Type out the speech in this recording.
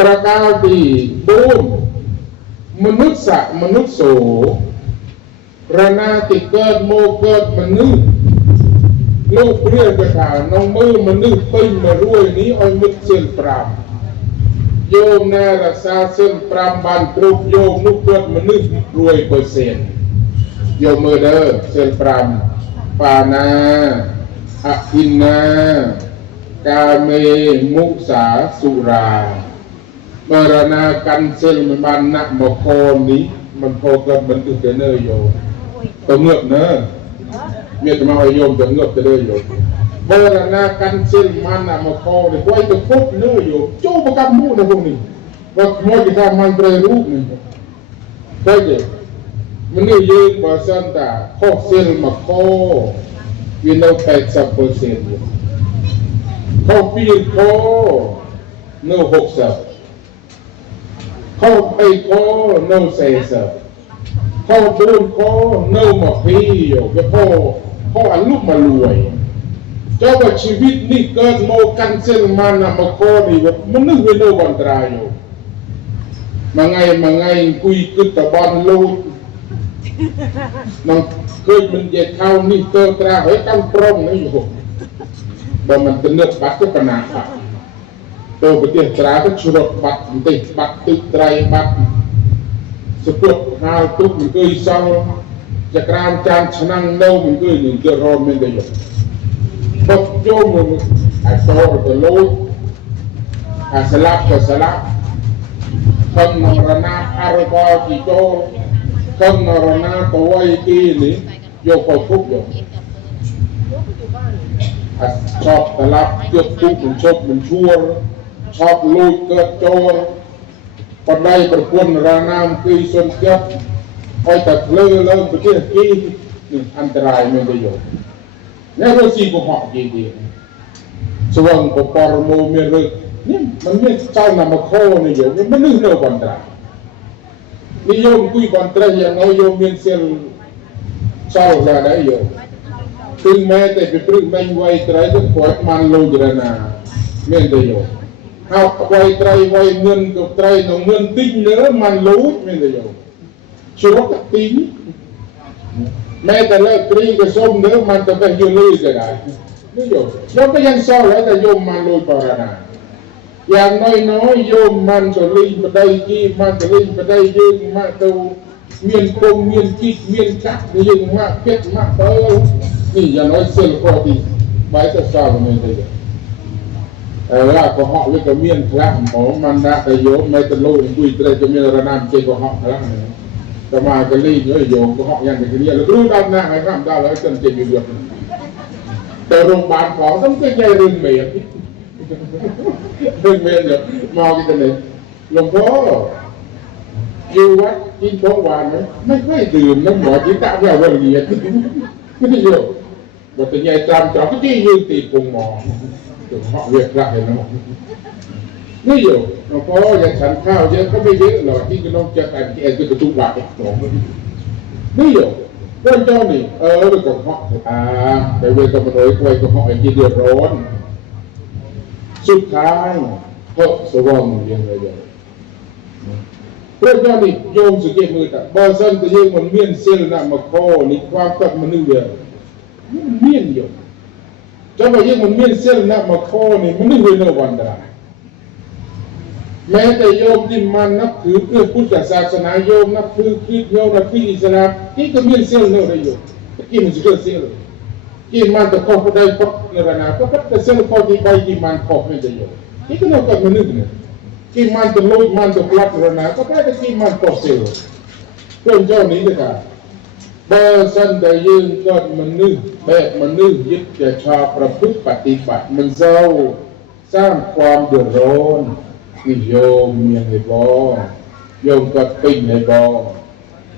ประการที่บุญมนุษย์สะมนุษย์โสระนาติเกิดโมเกิดมนุษย์ลูกเรียกกระถาน้องมือมนุษย์ปิ้งมารวยนี้อ้อยมุดเส้นปรามโยมนารักษาเส้นปรามบานกรุบโยมนุกเกิดมนุษย์รวยเปอร์เซ็นต์โยมมือเด้อเส้นปรามปานาอภินากาเมมุสาสุรามรณากันเซลมันบานนักมโคนี้มันโคกันมันตึกเนยโยตัวเงือกเนอะเมียจะมาให้โยมตัวเงือกจะได้โยมรณากันเซลมันนักมโคเลยไว้ตัวพบเนยโยจูประกันมูนะพวกนี้ว่าขโมยจะทำมันเปรรูปนี่ได้เจมันนี่ยืนบอสันตาโคเซลมโควินโน80%เขาปีนโคโน60เขาไปโคโน40เขาบูนโคโนมาพีอยู่ก็พ่ออันลูกมารวยเจ้าว่าชีวิตนี่เกิดโมกันเซลมานะมาโคนี่ว่ามันนึกวินโนบันตรายอยู่มาไงคุยกึศตะบอลลูกน้องเคยมันเย็ดเข้านี่เตอตราเฮ้ยตั้งปร่งนี่อยู่บ่มันจะเนื้อบัตรก็ขนาดครับโตไปเตี้ยตราก็ชุดบัตรติดบัตรติดไตรบัตรสกุลหาตุกมันก็อีสังจะกรานจานชนังโนมันก็อย่างเจรอมันได้อยู่ตกโยมมันไอ้โตก็โลดไอ้สลับก็สลับคนนรนาอารกอกี่โจคนนรนาตัวไอ้กี่นี่โยกเขาทุกโยชอบตลับเกิดทุกข์มันชอบมันชั่วชอบลูกเกิดโจรปนได้ประคุณรานามคือส่วนเกิดคอยตัดเลื่อนไปที่กี้อันตรายไม่ได้อยู่นี่เราสีบุหอกดีๆส่วนปปรโมเมียรึนี่มันไม่เจ้านำมาโค่นี่อยู่มันไม่นึกเรื่องบันตรายนิยมคุยบันตรายอย่างน้อยโยมเมียนเซลเจ้าจะได้อยู่ถึงแม้แต่เป็นเรื่องไม่ไวไตรก็ขวดมันโลจรนาเมื่อเดียวเอาไวไตรไวเงินกับไตรน้องเงินติ้งเนื้อมันโลเมื่อเดียวชุดกับติ้งแม้แต่เลิกตรีกับส้มเนื้อมันจะเป็นยูรีก็ได้นี่โยมเราก็ยังซ้อแล้วแต่โยมมันโลปรณาอย่างน้อยโยมมันจะลิงไปได้กี่มันจะลิงไปได้ยืงมากตัวเมียนกงเมียนคิดเมียนจักยืงมากเพชรมากเต้านี่อย่างน้อยเซลล์พอดีใบจะสร้างมันได้ว่าก็เหาะไว้กับเมียนครั้งหมอมันนะแต่โยมไม่ตะลุยคุยแต่จะมีระนามเจก็เหาะครั้งแต่มาก็รีบโยมก็เหาะอย่างนี้เนี่ยแล้วรู้ด้านหน้าให้ข้ามได้แล้วจนเจอยู่เดือดแต่โรงพยาบาลของต้องเป็นใหญ่เรื่องเมียนเดี๋ยวมองกันเลยหลวงพ่ออยู่วัดกินของหวานไหมไม่ค่อยดื่มน้ำหมอจิตตะแค่วันเดียวไม่ได้เยอะว่าแต่ใหญ่ตามจอก็ที่ยืนตีปงหมอจนเหาะเรียกได้นะหมอนี่อยู่หลวงพ่ออย่างฉันข้าวเยอะก็ไม่เยอะหรอกที่จะต้องจะการแอนก็จะทุกบาทหลวงนี่อยู่วันเจ้านี่แล้วก็เหาะไปเวทกรรมโดยไปก็เหาะอย่างที่เดือดร้อนสุดท้ายเพราะสว่างยังไงอย่างพระเจ้านี่โยมสุเกมือแต่บอสันจะยังมันเมียนเซลนะมาโคนี่ความตัดมันนึกเดียวมันเมียนอยู่จะว่ายังมันเมียนเซลนะมาโคนี่มันนึกเรื่องวันใดแม้แต่โยมที่มันนับถือเพื่อพุทธศาสนาโยมนับถือคริสต์โยมนับถืออิสลามที่ก็เมียนเซลเนาะได้อยู่ที่มันจะเกิดเซลที่มันจะเข้าได้พบในระนาบก็แต่เซลพอที่ไปที่มันพบไม่ได้อยู่ที่ก็เราก็มันนึกเนี่ยที่มันจะลุยมันจะพลัดระนาก็ได้แต่ที่มันพอเซลเพื่อนเจ้านี้เลยค่ะบาสันได้ยืนก็มันนึกแบบมันนึกยึดแต่ชาประพฤติปฏิบัติมันเศร้าสร้างความเดือดร้อนนี่โยมเมียในบ่อโยมก็ปิ้งในบ่อ